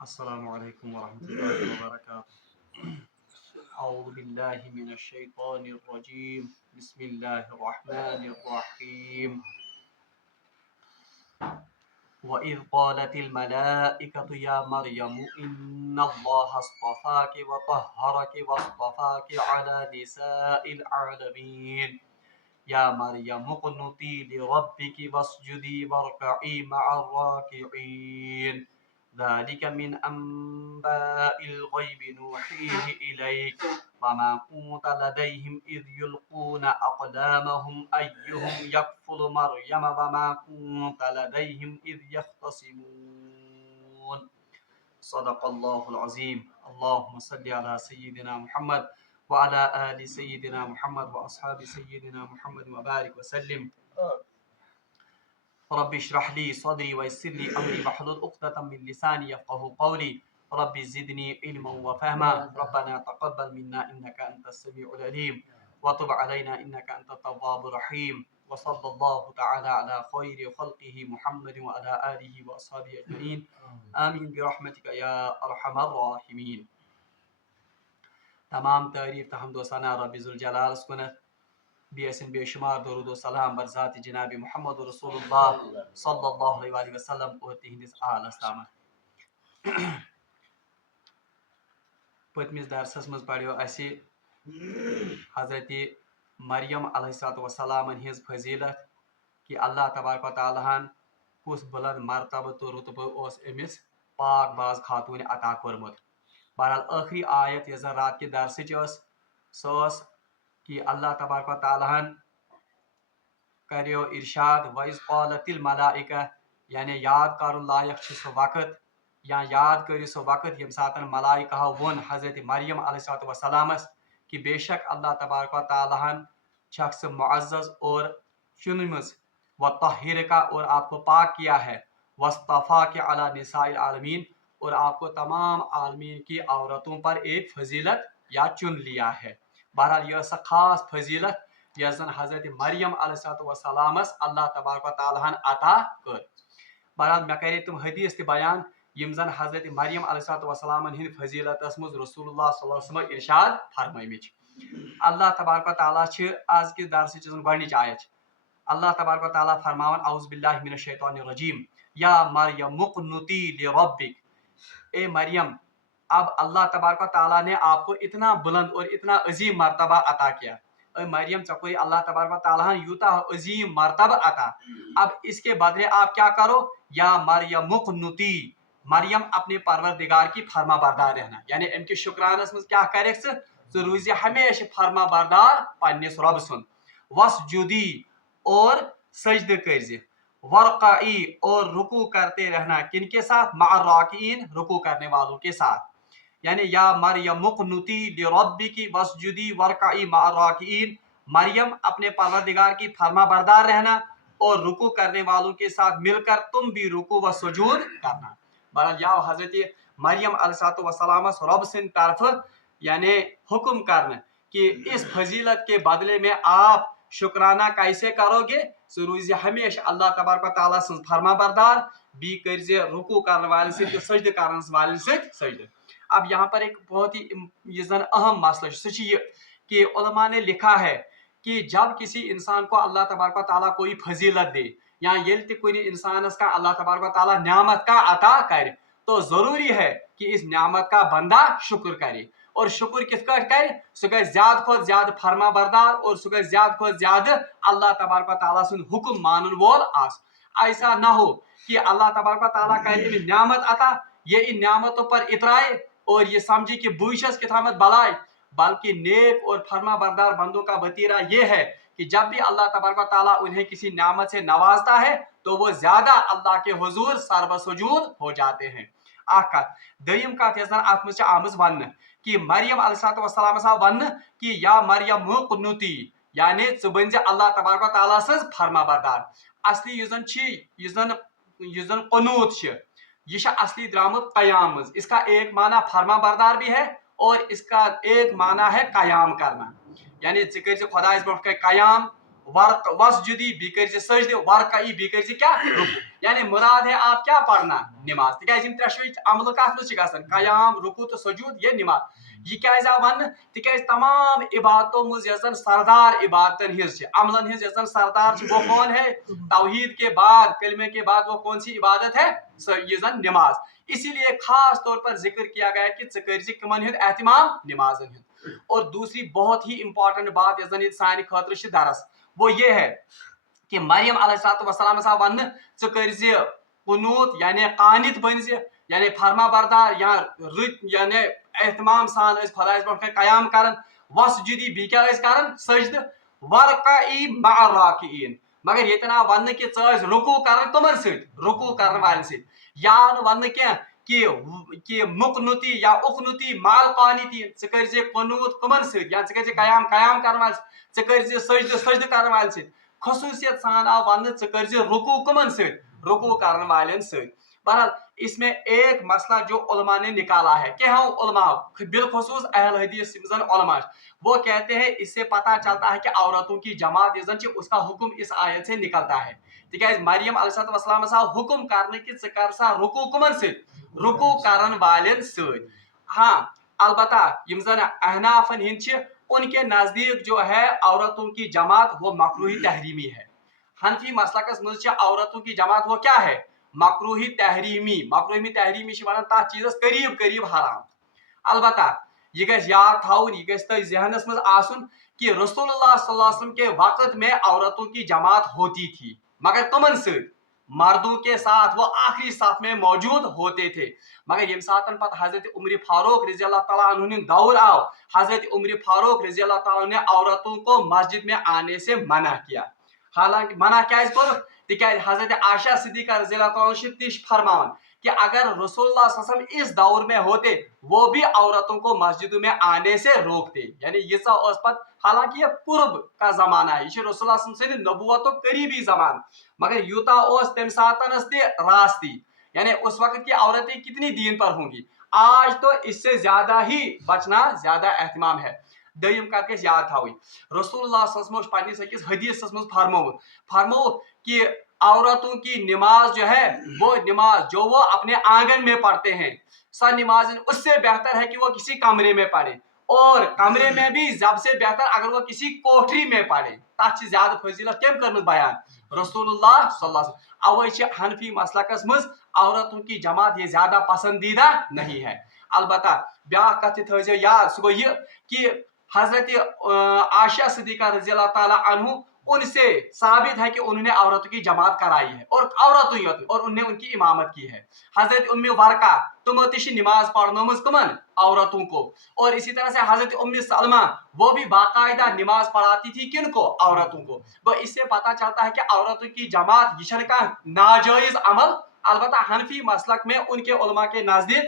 السلام عليكم ورحمة الله وبركاته. أعوذ بالله من الشيطان الرجيم. بسم الله الرحمن الرحيم. وإذ قالت الملائكة يا مريم إن الله اصطفاك وطهرك واصطفاك على نساء العالمين يا مريم اقنتي لربك واسجدي واركعي مع الراكعين ذلك من أنباء الغيب نوحيه إليك وما كنت لديهم إذ يلقون أقلامهم أيهم يكفل مريم وما كنت لديهم إذ يختصمون صدق الله العظيم. اللهم صل على سيدنا محمد وعلى آل سيدنا محمد وأصحاب سيدنا محمد وبارك وسلم. رب اشرح لي صدري ويسر لي أمري واحلل عقدة من لساني يفقهوا قولي. رب زدني علما وفهما. ربنا تقبل منا إنك أنت السميع العليم وتب علينا إنك أنت التواب الرحيم. وصلى الله تعالى على خير خلقه محمد وعلى آله وأصحابه أجمعين. آمین برحمتک یا ارحم الراحمین. تمام تعریف تہ حمد و ثنا رب ذوالجلال کنت. بیسن بے شمار درود و سلام بر ذات جناب محمد رسول اللہ صلی اللہ علیہ وآلہ وسلم اور تہندس آل اسلام. پتمس درسس مز پڑھو اسی حضرت مریم علیہ السلام ہز فضیلت کہ اللہ تبارک و تعالیٰ کس بلند مرتبہ تو رتبہ اس امس پاک باز خاتون عطا کورمت. بہرحال آخری آیت یس رات کے درسچ سوس کہ اللہ تبارک و تعالیٰ کریو ارشاد وَإِذْ قَالَتِ الْمَلَائِكَةُ یعنی یاد کرن لائق سہ وقت یا یاد کرو سہ وقت یم ساتن ملائکہ ون حضرت مریم علیہ السلامس کہ بے شک اللہ تبارک و تعالیٰ چھک سہ معزز اور چنمز وطہرکا اور آپ کو پاک کیا ہے واصطفاک علی نساء العالمین اور آپ کو تمام عالمین کی عورتوں پر ایک فضیلت یا چن لیا ہے. بہرحال یہ سا خاص فضیلت یہ زن حضرت مریم علیہ السلام اللہ تبارک و تعالیٰ عطا کر. بہرحال میں کرے تم حدیث تہ بیان یم زن حضرت مریم علیہ السلام ہند فضیلت مز رسول اللہ صلی اللہ علیہ وسلم ارشاد فرمائمچ. اللہ تبارک و تعالیٰ آز کس درس گۄڈنِچ آیت اللہ تبارک و تعالیٰ فرماون اعوذ باللہ من الشیطان الرجیم یا مریم اقنتی لربک. اے مریم اب اللہ تبارک و تعالیٰ نے آپ کو اتنا بلند اور اتنا عظیم مرتبہ عطا کیا. اے مریم چکوری اللہ تبارک و تعالیٰ نے یوتا عظیم مرتبہ عطا. اب اس کے بدلے آپ کیا کرو یا مریم اقنتی مریم اپنے پروردگار کی فرما بردار رہنا یعنی ان کے شکرانس مز کیا کرے ژٕ روزِ ہمیشہ فرما بردار پنس رب سن. وسجودی اور سجدہ کرزِ ورقعی اور رکوع کرتے رہنا کن کے ساتھ مع الراکعین رکوع کرنے والوں کے ساتھ. یعنی یا مریم اقنتی لربک واسجدی ورقعی مع الراکعین مریم اپنے پروردگار کی فرما بردار رہنا اور رکوع کرنے والوں کے ساتھ مل کر تم بھی رکوع و سجود کرنا. بہرحال یا حضرت مریم علیہ السلام رب سن طرف یعنی حکم کرنا کہ اس فضیلت کے بدلے میں آپ شکرانہ کیسے کرو گے روزِ ہمیشہ اللہ تبارک و تعالیٰ سن فرما بردار بی کرز رکوع کرنے والے سے سجدہ کرنے والے سے سجدہ. اب یہاں پر ایک بہت ہی یہ زن اہم مسئلہ سچ یہ کہ علماء نے لکھا ہے کہ جب کسی انسان کو اللہ تبارک و تعالیٰ کوئی فضیلت دے یا یل تہ کن انسانس کا اللہ تبارک و تعالیٰ نعمت کا عطا کرے تو ضروری ہے کہ اس نعمت کا بندہ شکر کرے. اور شکر کت کٹ کرے سہ گژھِ زیادہ کھت زیادہ فرما بردار اور سہ گژھِ زیادہ کھت زیادہ اللہ تبارک و تعالیٰ سن حکم مانن وول آس. ایسا نہ ہو کہ اللہ تبارک و تعالیٰ کرے نعمت عطا یہ ان نعمتوں پر اترائے اور یہ سمجھے کہ بوئی چھس کتامت بلائے. بلکہ نیک اور فرما بردار بندوں کا وتیرہ یہ ہے کہ جب بھی اللہ تبارک و تعالیٰ انہیں کسی نعمت سے نوازتا ہے تو وہ زیادہ اللہ کے حضور سرب سجود ہو جاتے ہیں. اخ کت دویم کت یس زن ات مز آمز ون کہ مریم علیہ السلام آو ون کہ یا مریم اقنتی یعنی ژٕ بن زِ اللہ تبارک و تعالیٰ سٕنٛز فرما بردار. اصلی یُس زن قنوت یہ اصلی درامت قیام مز. اس کا ایک معنی فرما بردار بھی ہے اور اس کا ایک معنی ہے قیام کرنا یعنی ژٕ کٔرۍ زِ خدایس برونٛٹھ کَنۍ قیام वसजुदी बी कर सजद वरकई बी कर क्या रुकू, यानी मुराद है आप क्या पढ़ना नमाज तिकाज त्रे अमल कत मज कयाम रुकू तो सजूद ये नमाज यह क्या वन तिकाज तमाम इबादतों मज सरदार इबादतन हिज अमलन हिज सरदार वो कौन है, तौहीद के बाद कलमे के बाद वो कौन सी इबादत है, ये जन नमाज। इसीलिए खास तौर पर जिक्र किया गया कि कमन हिंद एहतमाम नमाजन हिंद। और दूसरी बहुत ही इंपॉर्टेंट बात यह सानि खतर दरस वो ये है कि मरियम अलैहिस्सलाम सा वन कर कुनूत यानी कानित बन यानी फरमा बरदार या रुत यानी एहतमाम सान खुदायस पे कयाम कर वसजुदी बी क्या कर सजद वरकई मअर्राकिईन, मगर ये ना वन कि रुकू कर कमन रुकू कर वाले सत या वन कि मुकनुती या उकनुती माल कानिती कर कुनूत कमन सत या कर कयाम कयाम कर वाले कर सजद सजद कर वाले सत खसूसियत सान आव वन कर रुकू कमन सत रुकू कर वाले सत। बहरहाल इसमें एक मसला जो उलमा ने निकाला है कि हाँ उलमा बिलखसूस अहल हदीस उलमा वो कहते हैं इससे पता चलता है कि औरतों की जमात उसका हुक्म इस आयत से निकलता है तिकाज मरियम अलैहिस्सलाम सा हुक्म करने कि कर सा रुकू कमन सत रुकू करन वालेन सत। हाँ अलबत्ता यम जन अहनाफन हिंद उनके नजदीक जो है औरतों की जमात वो मकरूही तहरीमी है। हनफी मसलकस मज औरतों की जमात वो क्या है, मकरूही तहरीमी वन तथ चीजस करीब करीब हराम। अलबत्ता यह गस याद थाउन यह गस तह जहनस मज आसुन कि रसूलुल्लाह सल्लल्लाहु अलैहि वसल्लम के वक्त में औरतों की जमात होती थी मगर कमन सत मर्दों के साथ वो आखिरी साथ में मौजूद होते थे। मगर यम सातन पत हजरत उमर फारूक रज़ी अल्लाह तआला अन्हु ने दौर आओ, हजरत उमर फारूक रज़ी अल्लाह तआला ने औरतों को मस्जिद में आने से मना किया। हालांकि मना क्या कर तिकाज हजरत आयशा सिद्दीका रज़ी अल्लाह तआला तिश फरमान कि अगर रसूलुल्लाह सल्लल्लाहु अलैहि वसल्लम इस दौर में होते वो भी औरतों को मस्जिद में आने से रोकते, यानी ये पत हालांकि ये पूर्व का जमाना है, ये रसूलुल्लाह सल्लल्लाहु अलैहि वसल्लम नबुवत तो करीबी जमान मगर यूता तम सातन रास्ती यानी उस वक्त की औरतें कितनी दीन पर होंगी, आज तो इससे ज्यादा ही बचना ज्यादा एहतमाम है। दयम कत याद थावी रसूलुल्लाह सल्लल्लाहु अलैहि वसल्लम हदीस हदीस मज फरमो कि औरतों की नमाज जो है वो नमाज जो वो अपने आंगन में पढ़ते हैं सा नमाज उससे बेहतर है कि वो किसी कमरे में पढ़े, और कमरे में भी सबसे बेहतर अगर वो किसी कोठरी में पढ़े तथ ज्यादा फजीलत कम कर बयान रसूलुल्लाह सल्लल्लाहु अलैहि वसल्लम। अवै हनफी मसलकस मज औरतों की जमात ये ज्यादा पसंदीदा नहीं है। अलबत्ता ब्या कथ थो याद सह गो यह कि हजरत आयशा सिद्दीका रज़ी अल्लाह तआला अन्हु उनसे साबित है कि उन्होंने औरतों की जमात कराई है और औरतों और उन्होंने उनकी इमामत की है। हजरत उम्मे वरका तुम नमाज पढ़नोमज कमन औरतों को, और इसी तरह से हजरत उम्मे सलमा वो भी बाकायदा नमाज पढ़ाती थी किनको, औरतों को। तो इससे पता चलता है कि औरतों की जमात यह का नाजायज अमल, अलबत्ता हनफी मसलक में उनके उलमा के नजदीक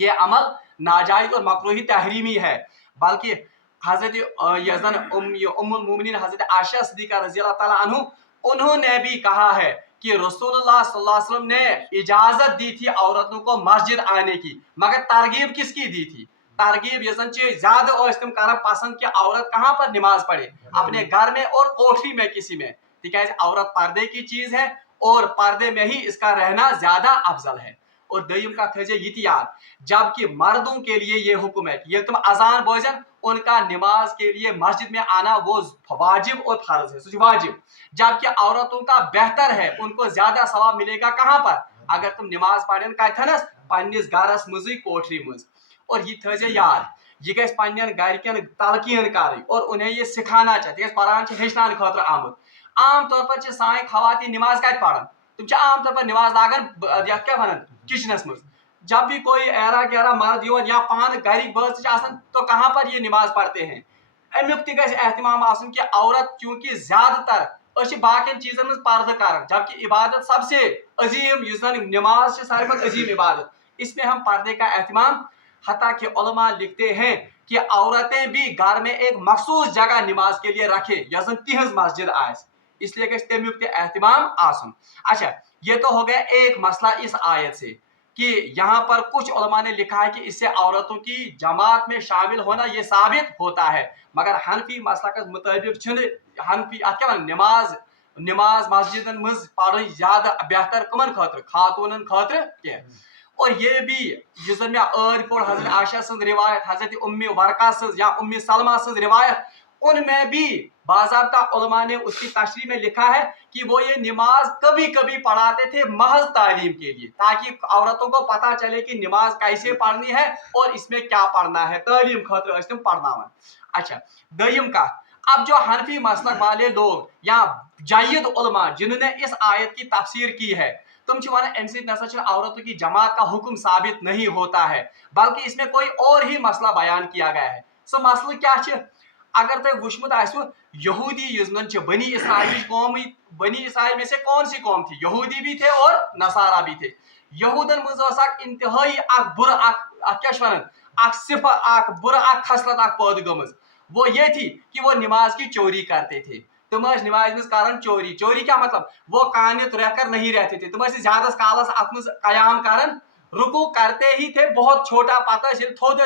ये अमल नाजायज और मकरूही तहरीमी है। बल्कि हजरत उम्मुल मोमिनीन हजरत आयशा सिद्दीका रज़ी अल्लाह तआला अन्हु उन्होंने भी कहा है कि रसूलुल्लाह सल्लल्लाहु अलैहि वसल्लम ने इजाजत दी थी औरतों को मस्जिद आने की, मगर तरगीब किसकी दी थी, तरगीब यजन ज्यादा तुम कर पसंद कि औरत कहाँ पर नमाज पढ़े, अपने घर में और कोठरी में किसी में, तिकाज औरत पर्दे की चीज है और पर्दे में ही इसका रहना ज्यादा अफजल है। और दयम का थे याद जबकि मर्दों के लिए ये हुक्म है कि ये तुम अजान बोजन उनका नमाज के लिए मस्जिद में आना वो वाजिब और फर्ज है वाजिब, जबकि औरतों का बेहतर है, उनको ज्यादा सवाब मिलेगा कहाँ पर, अगर तुम नमाज पढ़न कथनस पन्निस गरस मज कोठरी मज। और ये थे याद यह गस पन्न गरकन तलकीन कर और उन्हें ये सिखाना चाहिए कुरान हेचन खतर आमुत। आम तौर पर सानी खवातीन नमाज कत पढ़न, तुम आम तौर पर नमाज लागन या क्या वन किचनस मज, जब भी कोई एरा गहरा मर्द योन या पान गरिक बच तो कहाँ पर ये नमाज पढ़ते हैं। अमुक तह एहतमाम आसन कि औरत क्योंकि ज्यादातर बाकी चीजन में पर्द कर, जबकि इबादत सबसे अजीम नमाज सारे अजीम इबादत, इसमें हम पर्दे का एहतमाम, हत्ता कि उलमा लिखते हैं कि औरतें भी घर में एक मखसूस जगह नमाज के लिए रखे यजन तिहज मस्जिद आस, इसलिए तमुक एहतमाम आसन। अच्छा ये तो हो गया एक मसला इस आयत से کہ यहाँ पर कुछ उलमा ने लिखा है कि इससे औरतों की जमात में शामिल होना ये साबित होता है, मगर हनफी मसलक मुताबिक हनफी अत क्या नमाज मस्जिदन मज पढ़ ज्यादा बेहतर कमन खतर खातून खतर कह। और ये भी जिस मैं आज पढ़ हजरत आयशा सज रिवायत, हजरत उम्मी वरका सज या उम्मी सलमा सज रिवायत, उनमें भी बाज़ाब्ता उलमा ने उसकी तशरीह में लिखा है कि वो ये नमाज कभी कभी पढ़ाते थे महज तालीम के लिए, ताकि औरतों को पता चले कि नमाज कैसे पढ़नी है और इसमें क्या पढ़ना है, तालीम खतर पढ़ना है। अच्छा, दयम का अब जो हनफी मसलक वाले लोग या जायद उलमा जिन्होंने इस आयत की तफसीर की है, तुम नसा औरतों की जमात का हुक्म साबित नहीं होता है, बल्कि इसमें कोई और ही मसला बयान किया गया है। सो मसल क्या, अगर तुम वुचमुत आसो यहूदी बनी इसराइल कौम, बनी इसराइल में से कौन सी कौम थी, यहूदी भी थे और नसारा भी थे। यहूदन मज इंतहाई बुरा सिफत बुरा खसलत पैद गमज, वो ये थी कि वो नमाज की चोरी करते थे। तुम नमाज मज कर चोरी, चोरी क्या मतलब, वो कान तुरकर नहीं रहते थे, तुम ज्यादा कालस अत कयाम कर, रुकू करते ही थे बहुत छोटा, पता थोद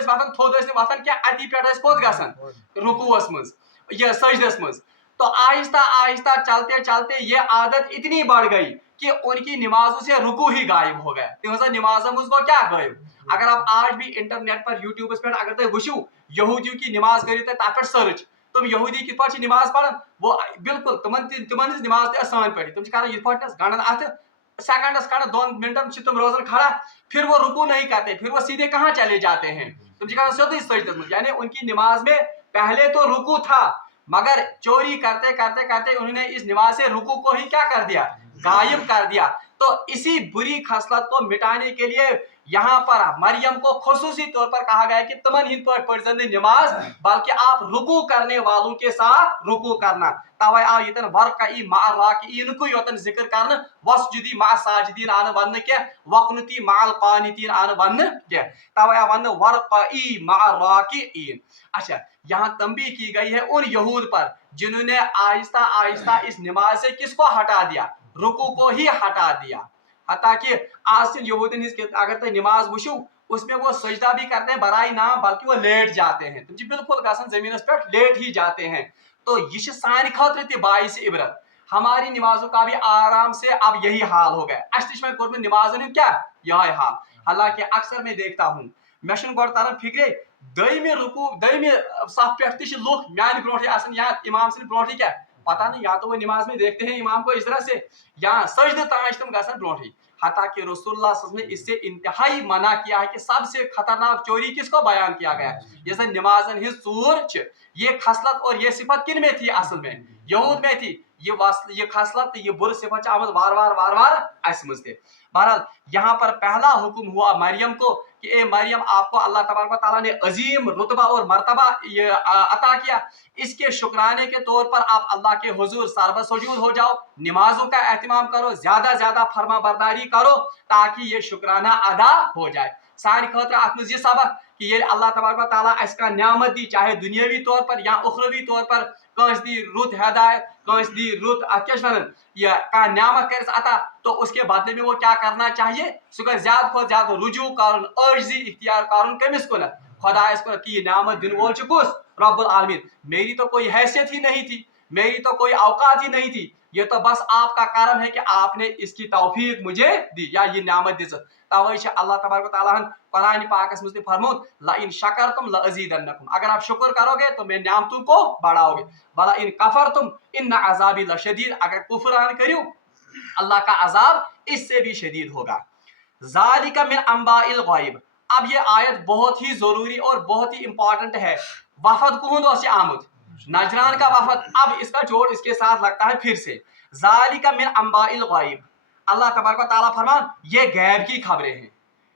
वथन क्या अति पे कोत गसन रुकूस मज ये सजदस मज। तो आहिस्ता आहिस्ता चलते चलते ये आदत इतनी बढ़ गई कि उनकी नमाजों से रुकू ही गायब हो गया, तुम नमाज को क्या गायब। अगर आप आज भी इंटरनेट पर यूट्यूब पे अगर तुम वुचू यहूदियों की नमाज करो तथ पे सर्च, तुम यहूदी कित पे नमाज पढ़ान, वो बिल्कुल तुम नमाज आसान पे तुम गणन अत सेकंडस खड़ा 2 मिनटन तुम रोजन खड़ा, फिर वो रुकू नहीं करते, फिर वो सीधे कहाँ चले जाते हैं, तुम सोदी सजदस में। यानी उनकी नमाज में पहले तो रुकू था, मगर चोरी करते करते करते उन्होंने इस नमाज से रुकू को ही क्या कर दिया, गायब कर दिया। तो इसी बुरी खसलत को मिटाने के लिए यहाँ पर मरियम को खुसूसी तौर पर कहा गया कि तुमन हिंद पर पढ़ नमाज, बल्कि आप रुकू करने वालों के साथ रुकू करना। तवे आव यतन वर्कई माल राकीन को यतन जिक्र करन, वसजुदी मा साजिदीन आन वन के, वक्नुती माल कानितीन आन वन के, तवे आव वन वर्कई मा राकीन। अच्छा, यहाँ तंबीह की गई है उन यहूद पर जिन्होंने आहिस्ता आहिस्ता इस नमाज से किसको हटा दिया, रुकू को ही हटा दिया। हता कि आज यहूदन अगर तुम नमाज वुचू उसमें वो सजदा भी करते हैं बराई नाम, बल्कि वो लेट जाते हैं, तुम बिल्कुल गसन जमीन पे लेट ही जाते हैं। तो यह सान खतर त बाइस इबरत, हमारी नमाजों का भी आराम से अब यही हाल हो गया। अस कोर्ट नमाजन क्या यह हाल। हालांकि अक्सर मैं देखता हूँ, मे गो तरन फिक्रे दमे रुकू दमे सफ पे लुख मान ब्रोट या इमाम सद ब्रोट क्या पता नहीं, या तो वो नमाज में देखते हैं इमाम को इस तरह से, या सजद ताज तुम गसन ब्रोट। हता कि रसूलुल्लाह ने इससे इंतहाई मना किया है कि सबसे खतरनाक चोरी किसको बयान किया गया, जैसे नमाजन हिज चूर। ये खसलत और ये सिफत किन में थी, असल में यहूद में थी। ये खसलत ये बुर सिफत आमद वार वार अस मज थे। बहरहाल यहाँ पर पहला हुक्म हुआ मरियम को कि ए मरियम, आपको अल्लाह तबारक तआला ने अजीम रुतबा और मर्तबा अता किया, इसके शुक्राने के तौर पर आप अल्लाह के हुजूर सरबसजूद हो जाओ, नमाजों का एहतमाम करो, ज्यादा ज्यादा फरमा बरदारी करो, ताकि ये शुक्राना अदा हो जाए। सारी खतर अत मज सबक कि ये अल्लाह तबारक तआला इसका न्यामत दी, चाहे दुनियावी तौर पर या उखरवी तौर पर, कंस दी रुत हिदायत, कंस दी रुत या का न्यामत कर अता, तो उसके बदले में वो क्या करना चाहिए, सह ज्यादा खो ज्यादा रुजू कर अर्जी इख्तियार कर कमिस कुन, खुदायस कुन कि ये न्यामत दिन वोल कुस रब्बुल आलमीन। मेरी तो कोई हैसियत ही नहीं थी, मेरी तो कोई औकात ही नहीं थी, ये तो बस आपका करम है कि आपने इसकी तौफीक मुझे दी या ये न्यामत दी। तवे अल्लाह तबारक तआला कुरान पाक में फरमौत ला इन शकरतुम ला अज़ीदन्नकुम, अगर आप शुक्र करोगे तो मैं नियामतों को बढ़ाओगे, वला इन कफरतुम इन्न अज़ाबी लशदीद, अगर कुफरान करियो अल्लाह का अजाब इससे भी शदीद होगा। ज़ालिका मिन अंबाइल गैब, अब ये आयत बहुत ही जरूरी और बहुत ही इंपॉर्टेंट है। वफद कुहुंद से आमद, नजरान का वफद, अब इसका जोड़ इसके साथ लगता है फिर से। ज़ालिका मिन अंबाइल गैब, अल्लाह तबारक तआला फरमान ये गैब की खबरें हैं,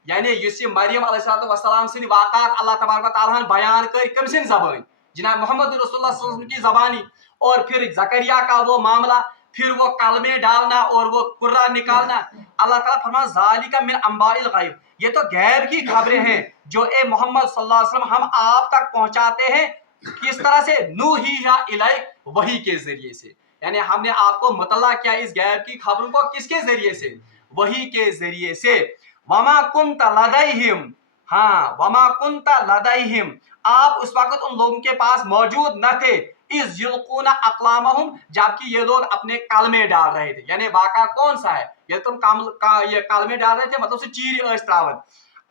यानी इस मरियम अलैहिस्सलाम से वाक़ात अल्लाह तबारक तआला बयान कर कम सिन ज़बान, जनाब मोहम्मद रसूलुल्लाह सल्लल्लाहु अलैहि वसल्लम की ज़बानी, और फिर जकरिया का वो मामला, फिर वो कलमे डालना और वो कुर्रा निकालना। अल्लाह ताला फरमाता ज़ालिका मिन अंबाइल गैब, ये तो गैब की खबरें हैं जो ए मोहम्मद सल्लल्लाहु अलैहि वसल्लम हम आप तक पहुंचाते हैं। किस तरह से, नूहीहा इलैक, वही के जरिए से, यानी हमने आपको मुतल्ला किया इस गैब की खबरों को किसके जरिए से, वही के जरिए से। वमा कुंत लदैहिम, हाँ वमा कुंत लदैहिम, आप उस वक्त उन लोगों के पास मौजूद न थे, इस युल्कूना अक़लामहुम, जबकि ये लोग अपने कलमे डाल रहे थे। यानी वाक़ा कौन सा है, ये तुम ये कलमे डाल रहे थे, मतलब से चीर त्रावन।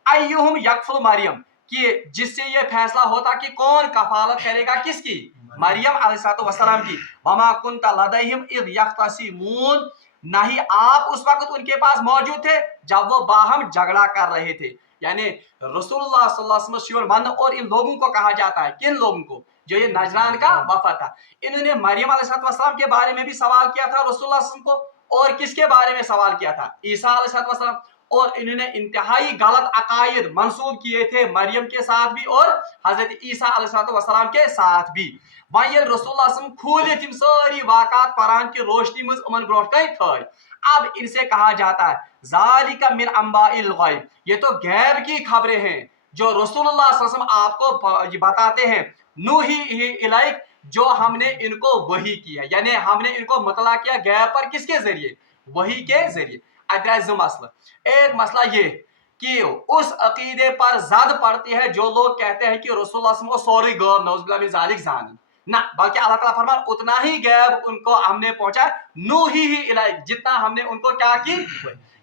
अय्युहुम यकफुल मरियम, कि जिससे ये फैसला होता कि कौन कफालत करेगा किसकी, मरियम अलैहिस्सलाम की। वमा कुंत लदैहिम इज़ यख्तसिमून, नहीं आप उस वक्त उनके पास मौजूद थे जब वो बाहम झगड़ा कर रहे थे। यानी रसूलुल्लाह सल्लल्लाहु अलैहि वसल्लम और इन लोगों को कहा जाता है, किन लोगों को, जो ये नजरान का वफद था। इन्होंने मरियम अलैहिस्सलाम के बारे में भी सवाल किया था रसूलुल्लाह सल्लल्लाहु अलैहि वसल्लम को, और किसके बारे में सवाल किया था, ईसा अलैहिस्सलाम। और इन्होंने इंतहाई गलत अकायद मंसूब किए थे मरियम के साथ भी और हजरत ईसा अलैहिस्सलाम के साथ भी। वह ये रसूलुल्लाह खोलित यम सारी वाक़ात कुरान की रोशनी में उमन ब्रोट कई थई। अब इनसे कहा जाता है ज़ालिका मिन अंबाइल गैब, ये तो गैब की खबरें हैं जो रसूलुल्लाह सल्लल्लाहु अलैहि वसल्लम आपको बताते हैं। नूही इलैक, जो हमने इनको वही की है, यानी हमने इनको मतला किया गैब पर, किसके जरिए, वही के जरिए। अदरज मसला, एक मसला ये कि उस अकीदे पर जद पड़ती है जो लोग कहते हैं कि रसूलुल्लाह सल्लल्लाहु अलैहि वसल्लम को सॉरी गैब नौजुबिल्लाह मिन ज़ालिक जान ना, बल्कि अल्लाह ताला फरमान उतना ही गैब उनको हमने पहुंचा, नूही इलैक, जितना हमने उनको क्या की,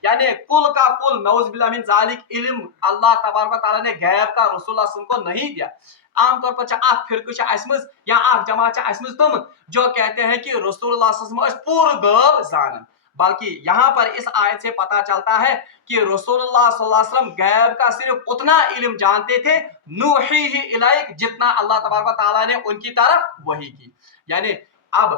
यानी कुल का कुल नौजुबिल्लाह मिन ज़ालिक इल्म अल्लाह तबारक व तआला ने गैब का रसूलुल्लाह सल्लल्लाहु अलैहि वसल्लम को नहीं दिया। आमतौर पर अख फिरक या अख जमात तुम जो कहते हैं कि रसूलुल्लाह सल्लल्लाहु अलैहि वसल्लम पूर्ण गैब जान, बल्कि यहाँ पर इस आयत से पता चलता है कि रसूलुल्लाह सल्लल्लाहु अलैहि वसल्लम गैब का सिर्फ उतना इल्म जानते थे, नूही इलैक, जितना अल्लाह तबारक व तआला ने उनकी तरफ वही की। यानी अब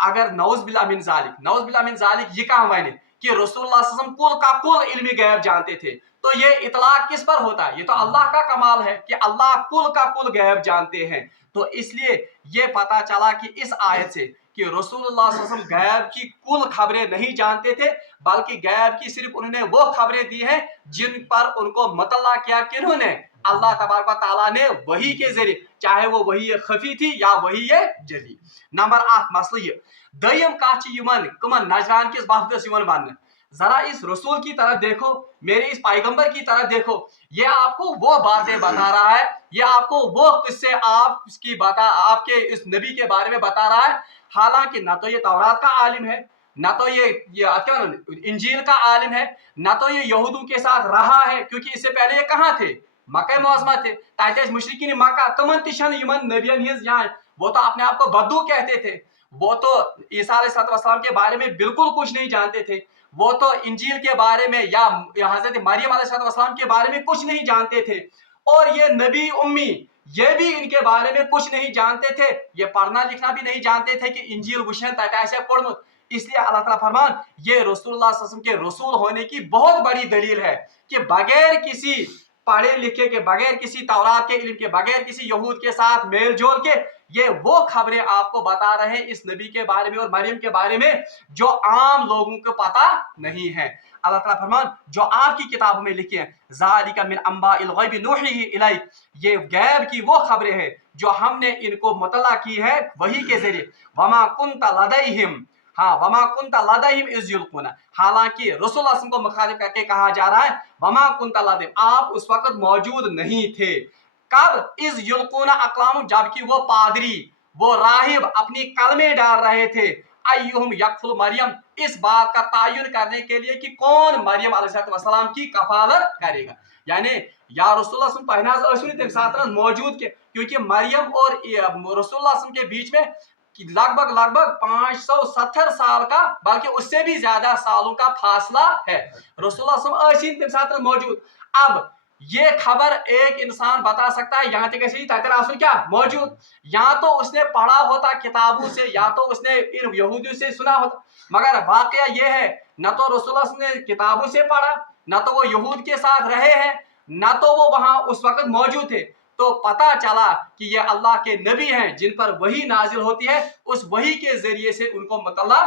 अगर नौज़ बिल्लाह मिन ज़ालिक ये कहा मैंने कि रसूलुल्लाह सल्लल्लाहु अलैहि वसल्लम कुल का कुल इल्मी गैब जानते थे, तो ये इतलाक किस पर होता है, ये तो अल्लाह का कमाल है कि अल्लाह कुल का कुल गैब जानते हैं। तो इसलिए ये पता चला कि इस आयत से कि रसूलुल्लाह सल्लल्लाहु अलैहि वसल्लम गैब की कुल खबरें नहीं जानते थे, बल्कि गैब की सिर्फ उन्होंने वो खबरें दी हैं जिन पर उनको मतला किया किन्होंने, अल्लाह तबारक व तआला ने वही के जरिए, चाहे वो वही खफी थी या वही जली। नंबर 8 मसला ये दयम कह कमन नजरान किस वफदस वन, जरा इस रसूल की तरफ देखो, मेरे इस पैगंबर की तरफ देखो, ये आपको वो बातें बता रहा है, ये आपको वो किस्से आपके इस नबी के बारे में बता रहा है। हालांकि ना तो ये तौरात का आलिम है, ना तो ये क्या इंजील का आलिम है, ना तो ये यहूदों के साथ रहा है, क्योंकि इससे पहले ये कहाँ थे, मक्का मुअज़्ज़मा थे। ताकि मुशरिकीन मक्का तमन तिशन यमन नबियन हिज यहाँ, वो तो अपने आप को बद्दू कहते थे, वो तो ईसा अलैहिस्सलाम के बारे में बिल्कुल कुछ नहीं जानते थे, वो तो इंजील के बारे में या हजरत मरियम अलैहिस्सलाम के बारे में कुछ नहीं जानते थे। और ये नबी उम्मी, ये भी इनके बारे में कुछ नहीं जानते थे, ये पढ़ना लिखना भी नहीं जानते थे कि इंजील वुशन तक ऐसे पढ़। इसलिए अल्लाह ताला फरमान ये रसूलुल्लाह सल्लल्लाहु अलैहि वसल्लम के रसूल होने की बहुत बड़ी दलील है कि बगैर किसी पढ़े लिखे के, बगैर किसी तौरात के इल्म के, बगैर किसी यहूद के साथ मेल जोल के ये वो खबरें आपको बता रहे हैं इस नबी के बारे में और मरियम के बारे में जो आम लोगों को पता नहीं है। अल्लाह ताला फरमान जो आपकी किताबों में लिखी है, ज़ालिका मिन अंबाइल गैबि नूहीही इलैक, ये गैब की वो खबरें हैं जो हमने इनको मुतला की है वही के जरिए। वमा कुंत लदैहिम, हाँ वमा कुंत लदैहिम इज़ युल्कूना, हालांकि रसूलुल्लाह को मुखालिफ करके कहा जा रहा है वमा कुंत लदैहिम, आप उस वक्त मौजूद नहीं थे। कब, इज़ युल्कूना अक़लाम, जबकि वो पादरी, वो राहिब अपनी कलमे डाल रहे थे, अय्युहुम यकफुल मरियम, इस बात का तयन करने के लिए कि कौन मरियम अलैहिस्सलाम की कफालत करेगा। यानी या रसूलुल्लाह मौजूद के, क्योंकि मरियम और रसूलुल्लाह के बीच में लगभग 570 साल का, बल्कि उससे भी ज्यादा सालों का फासला है। रसूलुल्लाह मौजूद। अब ये खबर एक इंसान बता सकता है यहाँ तक ऐसे क्या मौजूद, या तो उसने पढ़ा होता किताबों से या तो उसने इन यहूदियों से सुना होता, मगर वाकया ये है न तो रसूलुल्लाह ने किताबों से पढ़ा, न तो वो यहूद के साथ रहे हैं, न तो वो वहां उस वक्त मौजूद थे। तो पता चला कि ये अल्लाह के नबी हैं जिन पर वही नाजिल होती है, उस वही के जरिए से उनको मतला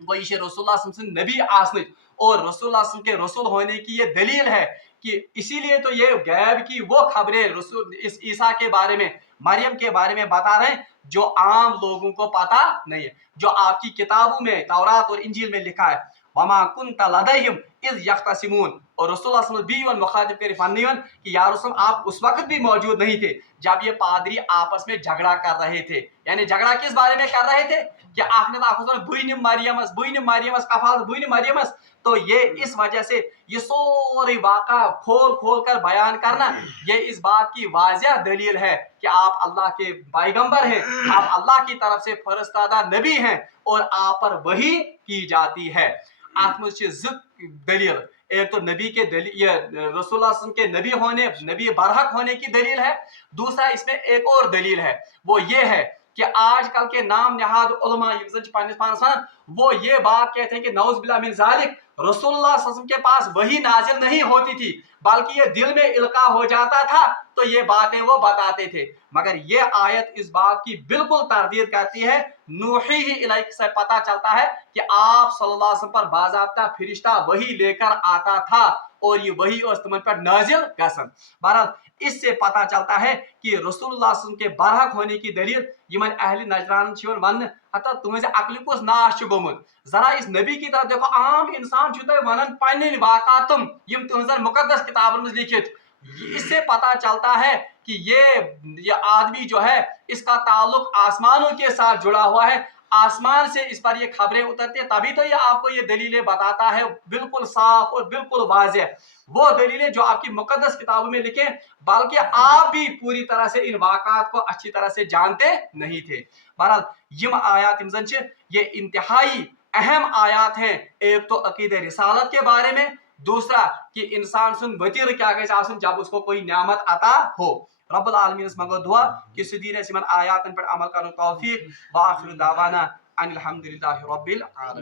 वही रसूलुल्लाह नबी आसने और रसूलुल्लाह के रसूल होने की ये दलील है कि इसीलिए तो ये गैब की वो खबरें रसूल इस ईसा के बारे में, मरियम के बारे में बता रहे हैं जो आम लोगों को पता नहीं है, जो आपकी किताबों में तौरात और इंजील में लिखा है। वमा कुंत लदैहिम इज़ यख्तसिमून, اور رسول اللہ صلی اللہ علیہ وسلم بھی مخاطب کر فرمانے کہ یا رسول آپ اس وقت بھی موجود نہیں تھے جب یہ پادری آپس میں جھگڑا کر رہے تھے. یعنی جھگڑا کس بارے میں کر رہے تھے کہ آخر بوئنم مریمس کفالت بوئنم مریمس. تو یہ اس وجہ سے یہ سوری واقعہ کھول کھول کر بیان کرنا یہ اس بات کی واضح دلیل ہے کہ آپ اللہ کے پیغمبر ہیں, آپ اللہ کی طرف سے فرستادہ نبی ہیں اور آپ پر وحی کی جاتی ہے. ات مز دلیل ایک تو نبی کے دلیل, یہ رسول اللہ صلی اللہ علیہ وسلم کے نبی ہونے, نبی برحق ہونے کی دلیل ہے. دوسرا اس میں ایک اور دلیل ہے, وہ یہ ہے کہ آج کل کے نام نہاد علماء وہ یہ بات کہتے ہیں کہ نعوذ باللہ من ذالک رسول اللہ صلی اللہ علیہ وسلم کے پاس وحی نازل نہیں ہوتی تھی بلکہ یہ دل میں القاء ہو جاتا تھا تو یہ باتیں وہ بتاتے تھے. مگر یہ آیت اس بات کی بالکل تردید کرتی ہے. نوحیہ الیک سے پتہ چلتا ہے کہ آپ صلی اللہ علیہ وسلم پر باضابطہ فرشتہ وحی لے کر آتا تھا اور یہ وحی اور تمن پر نازل گژھن. بہرحال اس سے پتہ چلتا ہے کہ رسول اللہ صلی اللہ علیہ وسلم کے برحق ہونے کی دلیل یمن اہل نجران ون حتی تمہیں عقل کس ناش گومت. ذرا اس نبی کی طرف دیکھو, عام انسان ونان پنن واقعاتم یم تہذن مقدس کتابن میں لکھت. اس سے پتہ چلتا ہے کہ یہ آدمی جو ہے اس کا تعلق آسمانوں کے ساتھ جڑا ہوا ہے, آسمان سے اس پر یہ خبریں اترتی ہیں, تبھی تو یہ آپ کو یہ دلیلیں بتاتا ہے بالکل صاف اور بالکل واضح. وہ دلیلیں جو آپ کی مقدس کتابوں میں لکھیں بلکہ آپ بھی پوری طرح سے ان واقعات کو اچھی طرح سے جانتے نہیں تھے. بہرحال یم آیات یہ انتہائی اہم آیات ہیں. ایک تو عقید رسالت کے بارے میں, دوسرا کہ انسان سن وطیر کیا گئے آسن جب اس کو کوئی نعمت عطا ہو. رب العالمین اس منگو دعا کہ سدیر اس من آیاتن پر عمل کرنے توفیق. وآخر دعوانا ان الحمدللہ رب العالمین.